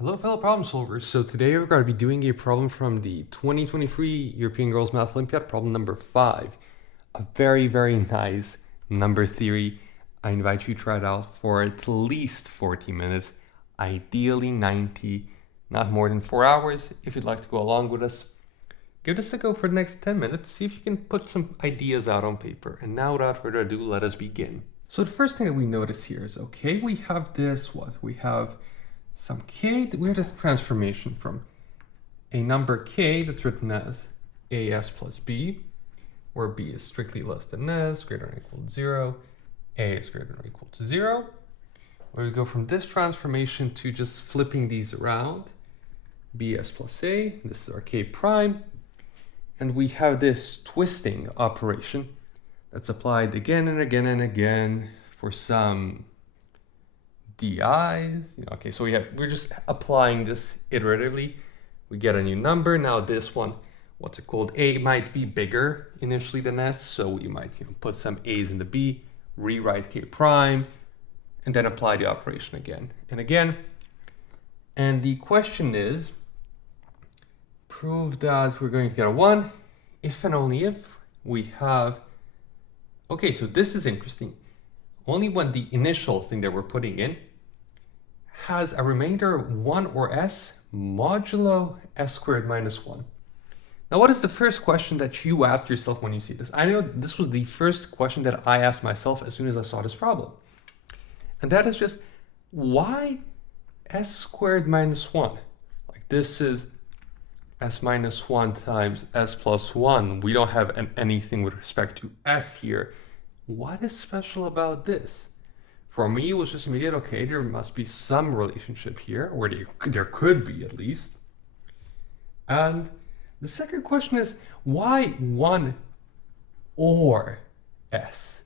Hello, fellow problem solvers. So today we're going to be doing a problem from the 2023 European Girls Math Olympiad, problem number 5. A very, very nice number theory. I invite you to try it out for at least 40 minutes, ideally 90, not more than 4 hours. If you'd like to go along with us, give this a go for the next 10 minutes. See if you can put some ideas out on paper. And now, without further ado, let us begin. So the first thing that we notice here is, okay, we have this, we have some k, we have this transformation from a number k that's written as as plus b, where b is strictly less than s, greater than or equal to 0, a is greater than or equal to 0. Where we go from this transformation to just flipping these around, bs plus a, this is our k prime, and we have this twisting operation that's applied again and again and again for some di's, okay, so we're just applying this iteratively. We get a new number. Now this one, what's it called? A might be bigger initially than s, so we might put some a's in the b, rewrite k prime, and then apply the operation again and again. And the question is, prove that we're going to get a 1 if and only if we have, okay, so this is interesting. Only when the initial thing that we're putting in has a remainder 1 or s modulo s squared minus 1. Now, what is the first question that you ask yourself when you see this? I know this was the first question that I asked myself as soon as I saw this problem. And that is just, why s squared minus 1? Like, this is s minus 1 times s plus 1. We don't have anything with respect to s here. What is special about this? For me, it was just immediate, okay, there must be some relationship here, or there could be at least. And the second question is, why 1 or s?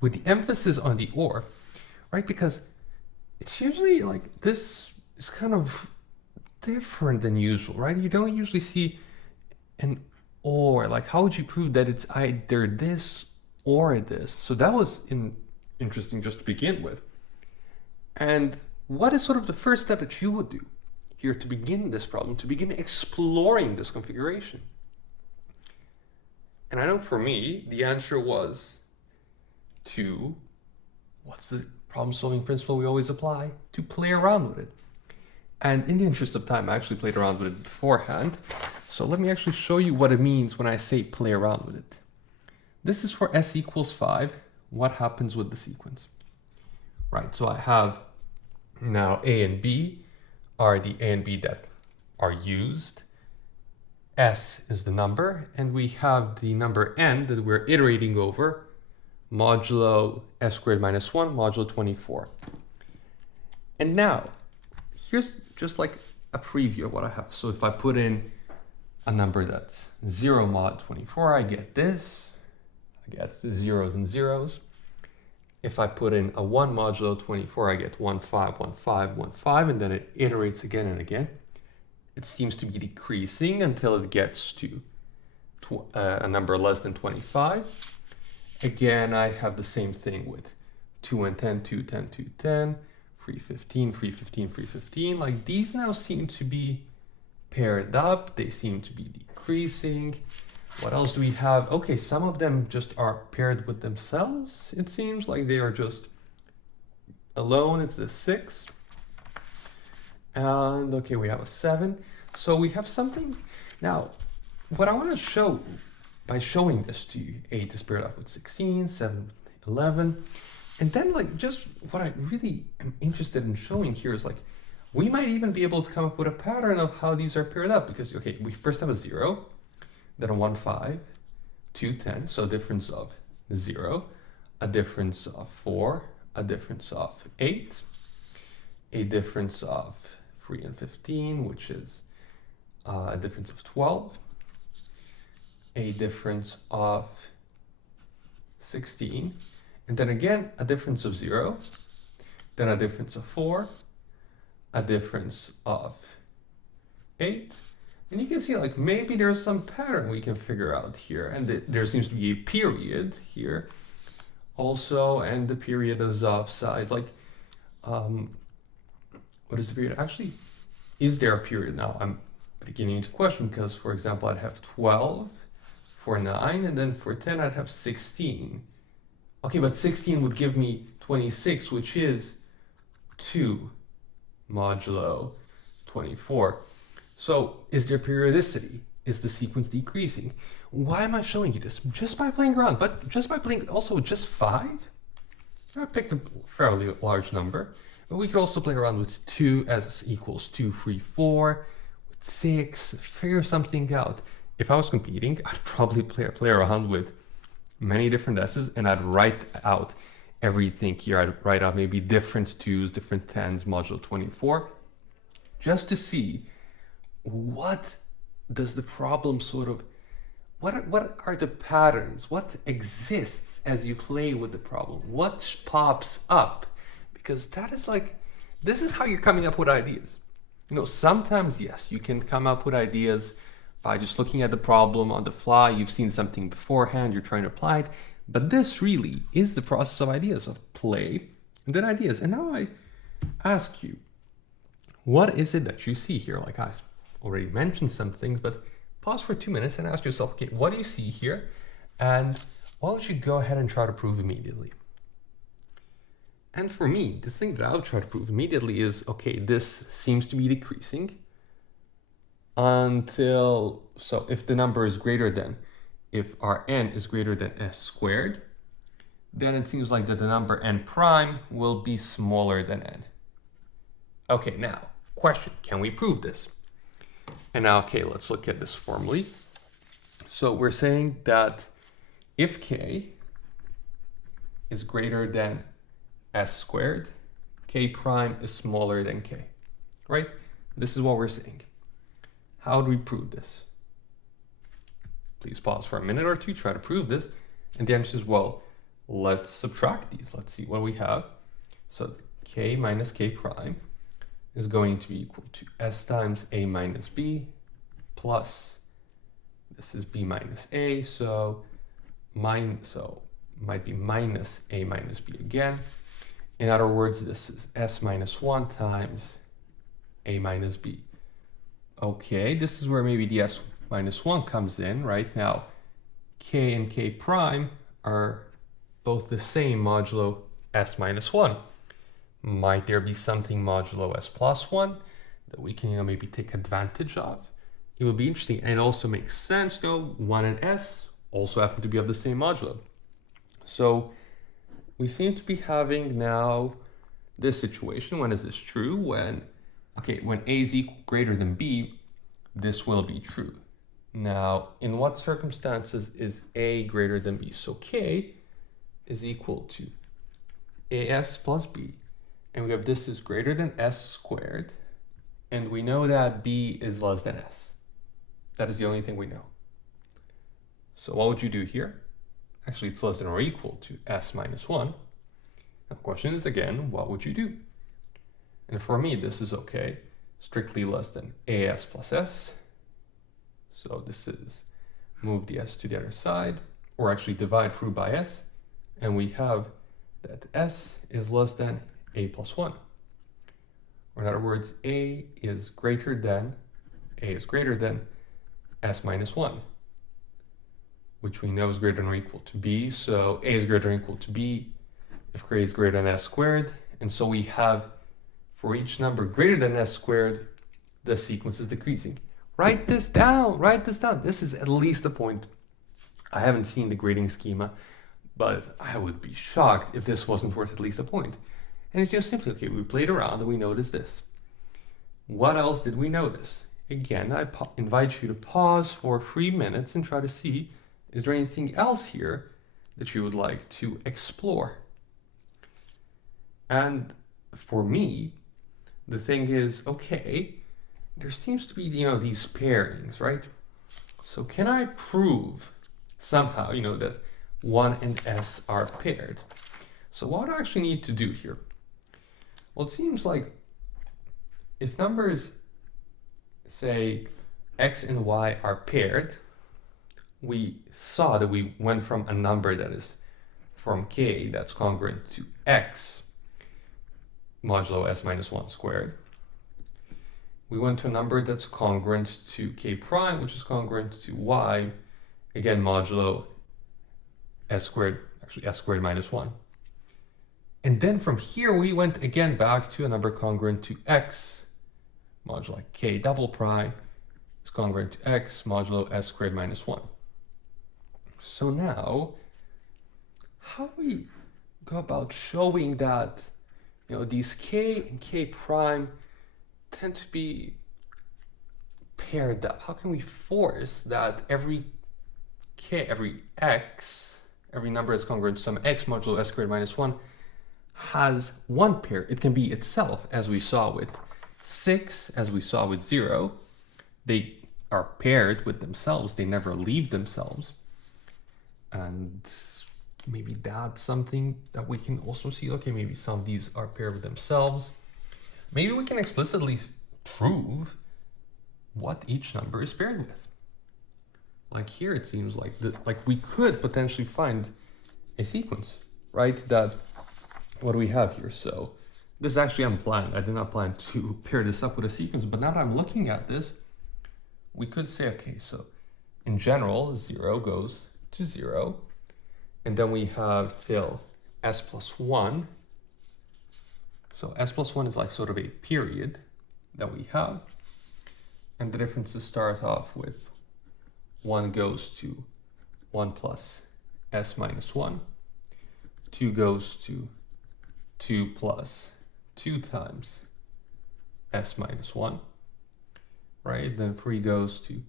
With the emphasis on the or, right? Because it's usually like, this is kind of different than usual, right? You don't usually see an or. Like, how would you prove that it's either this or this? So that was interesting just to begin with. And what is sort of the first step that you would do here to begin this problem, to begin exploring this configuration? And I know for me, the answer was to, what's the problem solving principle we always apply? To play around with it. And in the interest of time, I actually played around with it beforehand. So let me actually show you what it means when I say play around with it. This is for s equals 5. What happens with the sequence? Right, so I have now a and b are the a and b that are used. S is the number, and we have the number n that we're iterating over, modulo s squared minus 1, modulo 24. And now, here's just like a preview of what I have. So if I put in a number that's 0 mod 24, I get this. I get zeros and zeros. If I put in a 1 modulo 24, I get 1, 5, 1, 5, 1, 5, and then it iterates again and again. It seems to be decreasing until it gets to a number less than 25. Again, I have the same thing with 2 and 10, 2, 10, 2, 10, 3, 15, 3, 15, 3, 15. Like, these now seem to be paired up. They seem to be decreasing. What else do we have? Okay, some of them just are paired with themselves. It seems like they are just alone. It's a 6. And okay, we have a 7. So we have something. Now, what I want to show by showing this to you, 8 is paired up with 16, 7, 11. And then, like, just what I really am interested in showing here is, like, we might even be able to come up with a pattern of how these are paired up. Because, okay, we first have a 0. Then a 1, 5, 2, 10, so a difference of 0, a difference of 4, a difference of 8, a difference of 3 and 15, which is a difference of 12, a difference of 16, and then again a difference of 0, then a difference of 4, a difference of 8, and you can see, like, maybe there's some pattern we can figure out here. And there seems to be a period here also, and the period is of size. Like, what is the period? Actually, is there a period? Now I'm beginning into question because, for example, I'd have 12 for 9, and then for 10 I'd have 16. Okay, but 16 would give me 26, which is 2 modulo 24. So is there periodicity? Is the sequence decreasing? Why am I showing you this? Just by playing around, but just by playing also just 5? I picked a fairly large number, but we could also play around with 2 as equals 2, 3, 4, with 6, figure something out. If I was competing, I'd probably play around with many different S's, and I'd write out everything here. I'd write out maybe different 2s, different 10s, modulo 24, just to see what does the problem sort of, what are the patterns? What exists as you play with the problem? What pops up? Because that is like, this is how you're coming up with ideas. You know, sometimes, yes, you can come up with ideas by just looking at the problem on the fly. You've seen something beforehand, you're trying to apply it. But this really is the process of ideas, of play and then ideas. And now I ask you, what is it that you see here? Like I already mentioned some things, but pause for 2 minutes and ask yourself, okay, what do you see here? And what would you go ahead and try to prove immediately? And for me, the thing that I would try to prove immediately is, okay, this seems to be decreasing until, so if the number is greater than, if our n is greater than s squared, then it seems like that the number n prime will be smaller than n. Okay, now, question, can we prove this? And now, okay, let's look at this formally. So we're saying that if k is greater than s squared, k prime is smaller than k, right? This is what we're saying. How do we prove this? Please pause for a minute or two, try to prove this. And the answer is, well, let's subtract these. Let's see what we have. So k minus k prime is going to be equal to s times a minus b plus, this is b minus a, so might be minus a minus b again. In other words, this is s minus 1 times a minus b. Okay, this is where maybe the s minus 1 comes in. Right now, k and k prime are both the same modulo s minus 1. Might there be something modulo s plus 1 that we can maybe take advantage of? It would be interesting, and it also makes sense though, 1 and s also happen to be of the same modulo. So we seem to be having now this situation. When is this true? When, okay, when a is greater than b, this will be true. Now, in what circumstances is a greater than b? So k is equal to as plus b, and we have this is greater than s squared, and we know that b is less than s. That is the only thing we know. So what would you do here? Actually, it's less than or equal to s minus 1. Now, the question is again, what would you do? And for me, this is okay. Strictly less than as plus s. So this is move the s to the other side, or actually divide through by s, and we have that s is less than a plus 1. Or in other words, a is greater than s minus 1, which we know is greater than or equal to b. So a is greater than or equal to b if k is greater than s squared. And so we have, for each number greater than s squared, the sequence is decreasing. Write this down, write this down. This is at least a point. I haven't seen the grading schema, but I would be shocked if this wasn't worth at least a point. And it's just simply, okay, we played around and we noticed this. What else did we notice? Again, I invite you to pause for 3 minutes and try to see, is there anything else here that you would like to explore? And for me, the thing is, okay, there seems to be, these pairings, right? So can I prove somehow, that 1 and s are paired? So what do I actually need to do here? Well, it seems like if numbers, say, x and y are paired, we saw that we went from a number that is from k that's congruent to x modulo s minus 1 squared. we want to a number that's congruent to k prime, which is congruent to y, again, modulo s squared, actually s squared minus 1. And then from here, we went again back to a number congruent to x, modulo k double prime, is congruent to x, modulo s squared minus 1. So now, how do we go about showing that, these k and k prime tend to be paired up? How can we force that every k, every x, every number that's congruent to some x modulo s squared minus 1 has one pair? It can be itself, as we saw with 6, as we saw with 0. They are paired with themselves. They never leave themselves. And maybe that's something that we can also see. Okay, maybe some of these are paired with themselves. Maybe we can explicitly prove what each number is paired with. Like here, it seems like we could potentially find a sequence, right? That what do we have here? So this is actually unplanned. I did not plan to pair this up with a sequence, but now that I'm looking at this, we could say, okay, so in general, 0 goes to 0. And then we have till s plus 1. So s plus 1 is like sort of a period that we have. And the differences start off with 1 goes to 1 plus s minus 1. 2 goes to 2 plus 2 times s minus 1. Right? Then 3 goes to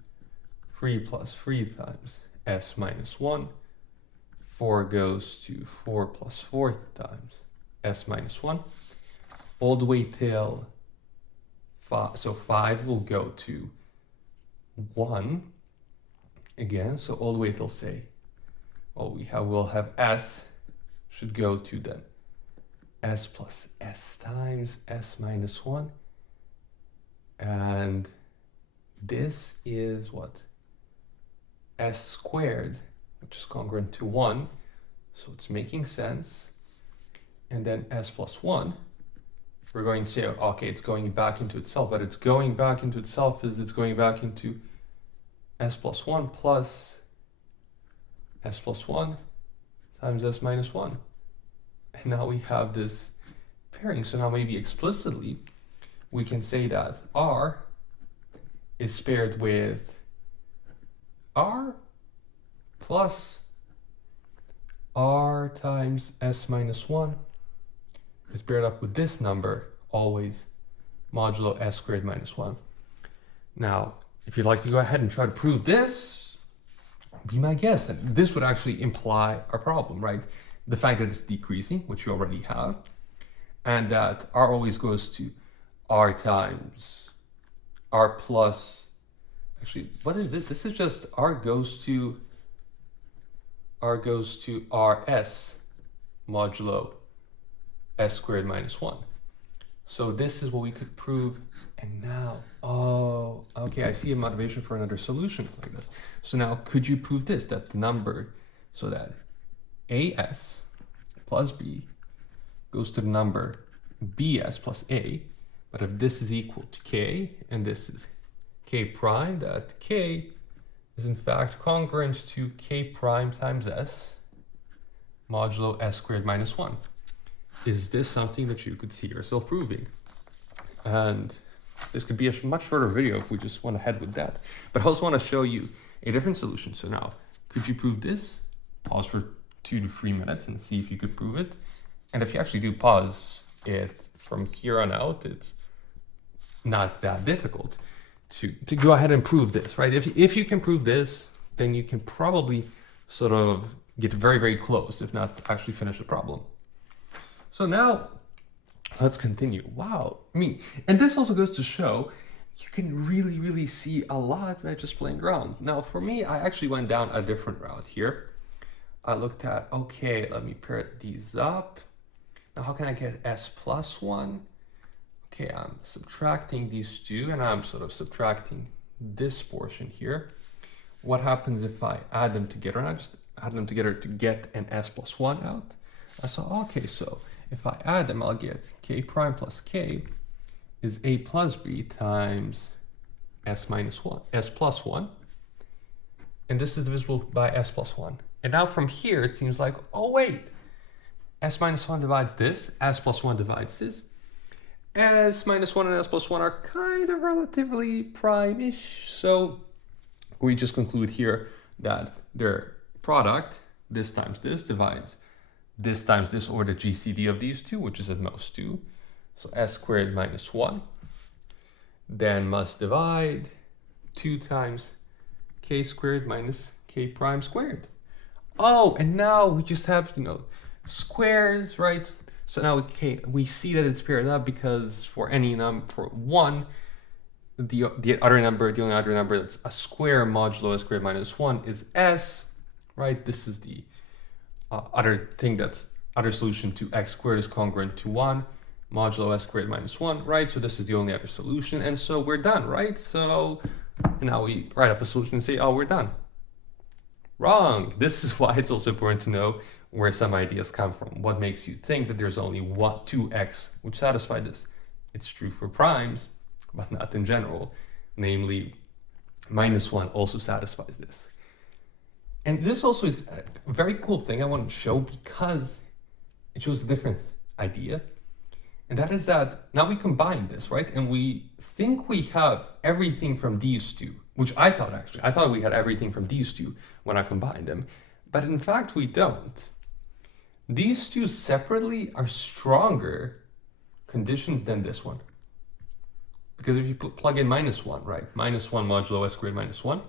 3 plus 3 times s minus 1. 4 goes to 4 plus 4 times s minus 1, all the way till 5. So 5 will go to 1 again. So all the way till, say, we'll have s should go to then s plus s times s minus 1. And this is what? S squared, which is congruent to 1, so it's making sense. And then s plus 1, we're going to say, okay, it's going back into itself, but it's going back into itself is it's going back into s plus 1 plus s plus 1 times s minus 1. And now we have this pairing. So now maybe explicitly, we can say that r is paired with r plus r times s minus 1 is paired up with this number, always modulo s squared minus 1. Now, if you'd like to go ahead and try to prove this, be my guest. And this would actually imply our problem, right? The fact that it's decreasing, which you already have, and that r always goes to r times r plus, actually, what is it? This is just r goes to rs modulo s squared minus 1. So this is what we could prove. And now, oh, okay, I see a motivation for another solution like this. So now, could you prove this, that the number, so that as plus b goes to the number bs plus a, but if this is equal to k, and this is k prime, that k is in fact congruent to k prime times s modulo s squared minus 1. Is this something that you could see yourself proving? And this could be a much shorter video if we just went ahead with that. But I also want to show you a different solution. So now, could you prove this? Pause for 2 to 3 minutes and see if you could prove it. And if you actually do pause it from here on out, it's not that difficult to go ahead and prove this, right? If you can prove this, then you can probably sort of get very, very close, if not actually finish the problem. So now, let's continue. Wow. I mean, and this also goes to show you can really, really see a lot by just playing around. Now, for me, I actually went down a different route here. I looked at, okay, let me pair these up. Now, how can I get s plus 1? Okay, I'm subtracting these two, and I'm sort of subtracting this portion here. What happens if I add them together? And I just add them together to get an s plus 1 out. I saw, okay, so if I add them, I'll get k prime plus k is a plus b times s minus 1, s plus 1. And this is divisible by s plus 1. And now from here, it seems like, oh wait, s minus 1 divides this, s plus 1 divides this. S minus 1 and s plus 1 are kind of relatively prime-ish. So we just conclude here that their product, this times this, divides this times this, or the GCD of these two, which is at most 2. So s squared minus 1. Then must divide 2 times k squared minus k prime squared. Oh, and now we just have, squares, right? So now we see that it's paired up because for any number, for 1, the only other number that's a square modulo s squared minus 1 is s, right? This is the other solution to x squared is congruent to 1 modulo s squared minus 1, right? So this is the only other solution, and so we're done, right? So now we write up a solution and say, oh, we're done. Wrong. This is why it's also important to know where some ideas come from. What makes you think that there's only 2x which satisfy this? It's true for primes, but not in general. Namely, minus 1 also satisfies this. And this also is a very cool thing I want to show because it shows a different idea. And that is that now we combine this, right? And we think we have everything from these two, which I thought we had everything from these two when I combined them. But in fact, we don't. These two separately are stronger conditions than this one. Because if you plug in minus 1, right? Minus 1 modulo s squared minus 1.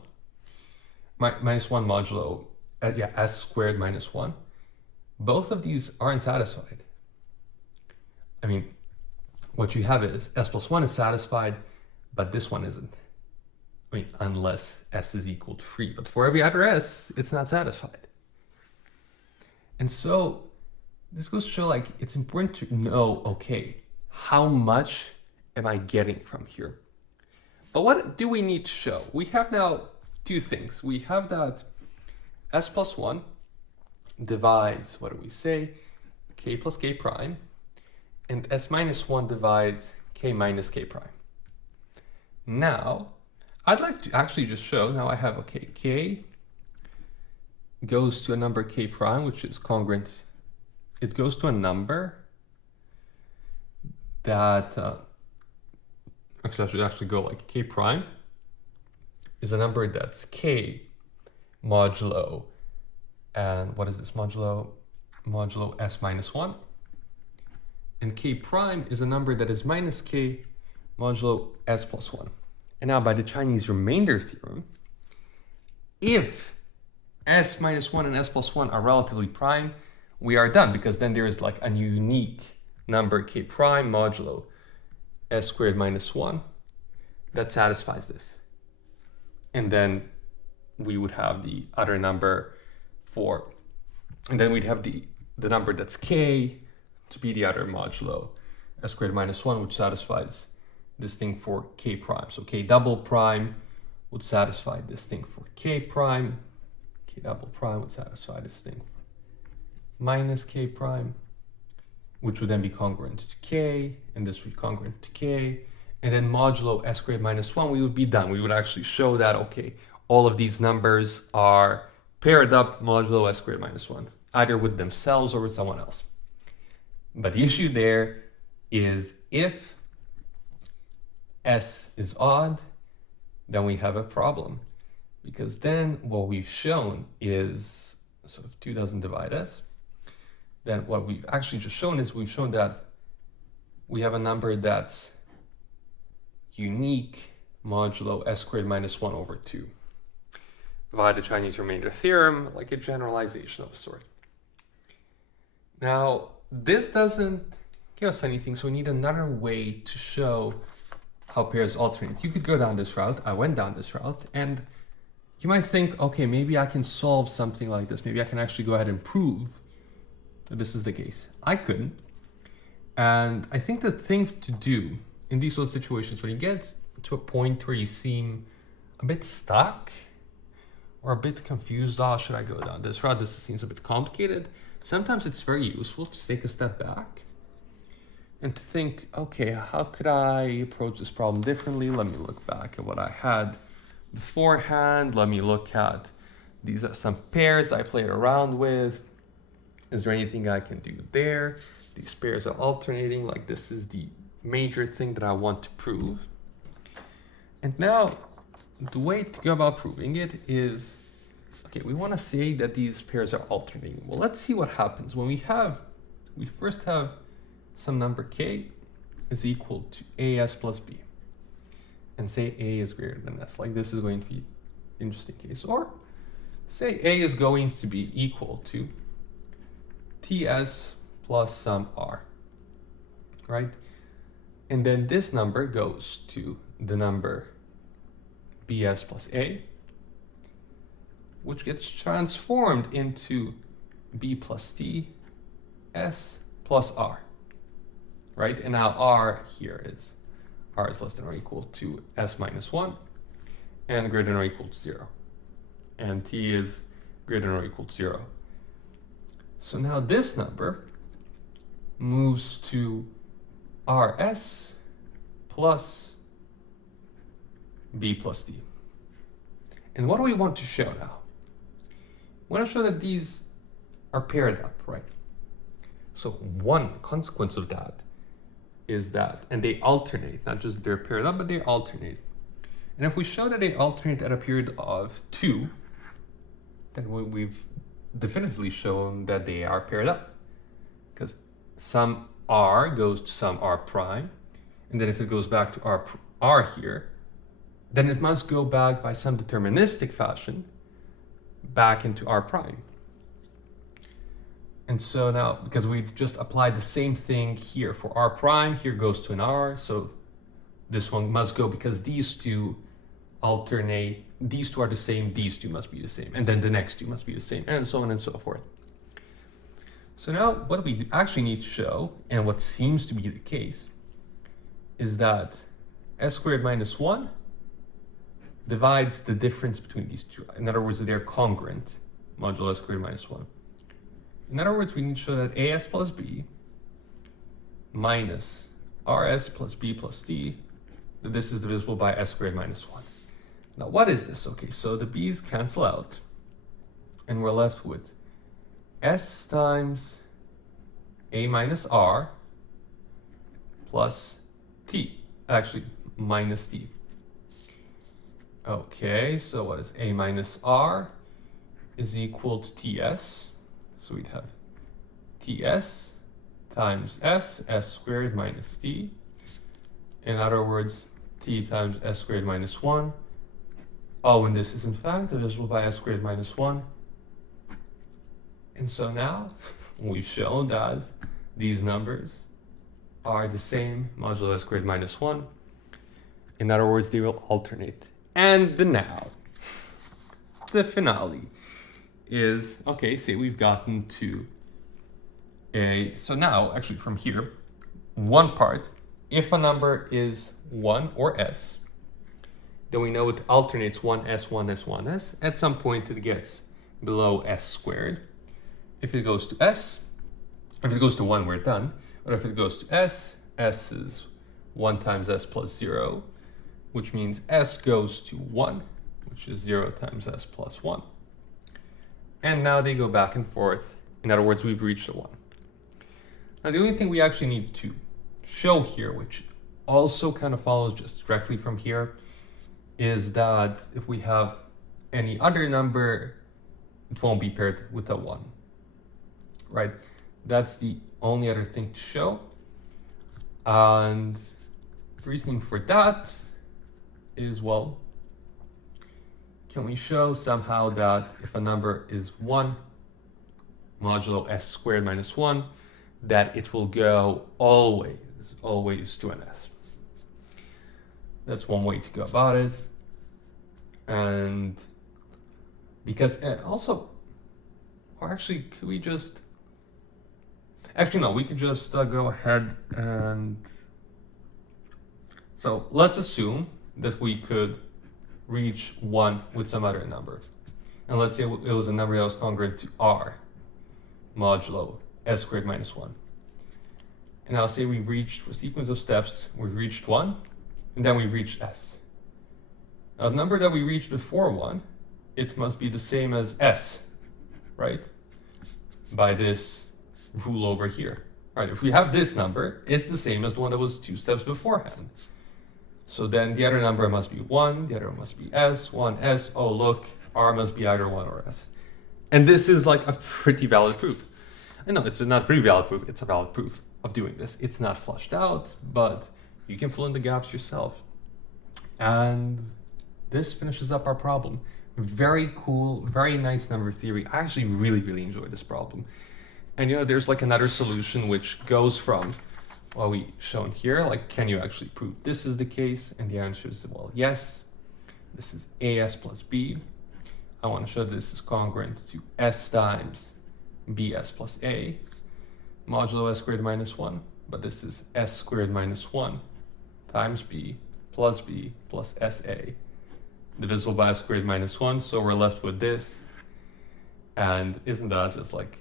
Minus 1 modulo, s squared minus 1. Both of these aren't satisfied. I mean, what you have is s plus 1 is satisfied, but this one isn't. I mean, unless s is equal to 3. But for every other s, it's not satisfied. And so this goes to show, like, it's important to know, okay, how much am I getting from here? But what do we need to show? We have now 2 things. We have that s plus 1 divides, what do we say? K plus k prime. And s minus 1 divides k minus k prime. Now, I'd like to actually just show, now I have, okay, k goes to a number k prime, which is congruent. It goes to a number that, actually I should actually go like k prime is a number that's k modulo, and what is this modulo? Modulo s minus 1. And k prime is a number that is minus k modulo s plus 1. And now by the Chinese remainder theorem, if s minus 1 and s plus 1 are relatively prime, we are done, because then there is like a unique number k prime modulo s squared minus 1 that satisfies this. And then we would have the other number and then we'd have the number that's k to be the other modulo s squared minus 1, which satisfies this thing for k prime. So k double prime would satisfy this thing for k prime. K double prime would satisfy this thing minus k prime, which would then be congruent to k, and this would be congruent to k. And then modulo s squared minus 1, we would be done. We would actually show that, okay, all of these numbers are paired up modulo s squared minus 1, either with themselves or with someone else. But the issue there is if s is odd, then we have a problem. Because then what we've shown is, so if 2 doesn't divide s, then what we've actually just shown is we've shown that we have a number that's unique modulo s squared minus 1 over 2. Via the Chinese remainder theorem, like a generalization of a sort. Now, this doesn't give us anything, so we need another way to show how pairs alternate. You could go down this route. I went down this route, and you might think, okay, maybe I can solve something like this. Maybe I can actually go ahead and prove that this is the case. I couldn't. And I think the thing to do in these sort of situations, when you get to a point where you seem a bit stuck or a bit confused, oh, should I go down this route? This seems a bit complicated. Sometimes it's very useful to take a step back and to think, okay, how could I approach this problem differently? Let me look back at what I had beforehand. Let me look at these are some pairs I played around with. Is there anything I can do there? These pairs are alternating, like this is the major thing that I want to prove. And now the way to go about proving it is, okay, we want to say that these pairs are alternating. Well, let's see what happens when we first have some number k is equal to as plus b, and say a is greater than s. Like this is going to be an interesting case. Or say a is going to be equal to ts plus some r, right? And then this number goes to the number bs plus a, which gets transformed into b plus t s plus r, right? And now r is less than or equal to s minus 1 and greater than or equal to 0. And t is greater than or equal to 0. So now this number moves to rs plus b plus d. And what do we want to show now? We want to show that these are paired up, right? So one consequence of that is that, and they alternate, not just they're paired up, but they alternate. And if we show that they alternate at a period of 2, then we've definitively shown that they are paired up, because some r goes to some r prime, and then if it goes back to r here, then it must go back by some deterministic fashion back into r prime. And so now, because we just applied the same thing here for r prime, here goes to an r, so this one must go because these two alternate, these two are the same, these two must be the same, and then the next two must be the same, and so on and so forth. So now what we actually need to show, and what seems to be the case, is that s squared minus 1 divides the difference between these two. In other words, they're congruent, modulo s squared minus 1. In other words, we need to show that as plus b minus rs plus b plus d, that this is divisible by s squared minus 1. Now, what is this? Okay, so the b's cancel out, and we're left with s times a minus r plus t, actually minus t. Okay, so what is a minus r is equal to ts. So we'd have ts times s squared minus t. In other words, t times s squared minus 1. Oh, and this is in fact divisible by s squared minus 1. And so now we've shown that these numbers are the same modulo s squared minus 1. In other words, they will alternate. And the finale is, okay, say we've gotten to so now actually from here, one part, if a number is 1 or s, then we know it alternates 1s, 1s, 1s. At some point it gets below s squared. If it goes to s, if it goes to 1, we're done. But if it goes to s, s is 1 times s plus 0, which means s goes to 1, which is 0 times s plus 1. And now they go back and forth. In other words, we've reached a 1. Now the only thing we actually need to show here, which also kind of follows just directly from here, is that if we have any other number, it won't be paired with a 1, right? That's the only other thing to show. And the reasoning for that is, well, can we show somehow that if a number is 1 modulo s squared minus 1, that it will go always to an s? That's one way to go about it. And because also, or actually, could we just, actually no, we could just go ahead and, so let's assume that we could reach 1 with some other number. And let's say it was a number that was congruent to r modulo s squared minus 1. And I'll say we reached, for sequence of steps, we reached 1, and then we reached S. Now the number that we reached before 1, it must be the same as S, right? By this rule over here. Right, if we have this number, it's the same as the one that was 2 steps beforehand. So then the other number must be 1, the other must be S, 1S, oh look, R must be either 1 or S. And this is like a pretty valid proof. I know it's not a pretty valid proof, it's a valid proof of doing this. It's not flushed out, but you can fill in the gaps yourself. And this finishes up our problem. Very cool, very nice number theory. I actually really enjoyed this problem. And you know, there's like another solution which goes from what we shown here, like can you actually prove this is the case? And the answer is, well, yes. This is AS plus B. I want to show that this is congruent to S times BS plus A, modulo S squared minus 1, but this is S squared minus 1 times B plus SA, divisible by S squared minus 1, so we're left with this. And isn't that just like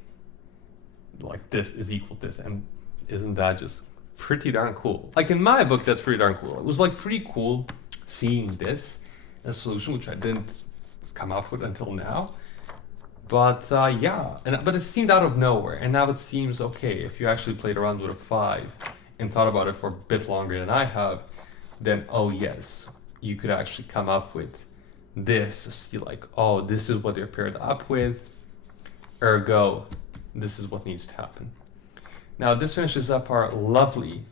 this is equal to this, and isn't that just pretty darn cool? Like in my book, that's pretty darn cool. It was like pretty cool seeing this as a solution, which I didn't come up with until now. But yeah, but it seemed out of nowhere, and now it seems okay. If you actually played around with a 5 and thought about it for a bit longer than I have, then oh yes, you could actually come up with this, see like, oh, this is what they're paired up with, ergo, this is what needs to happen. Now this finishes up our lovely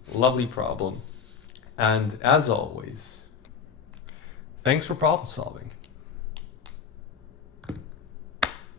problem, and as always, thanks for problem solving.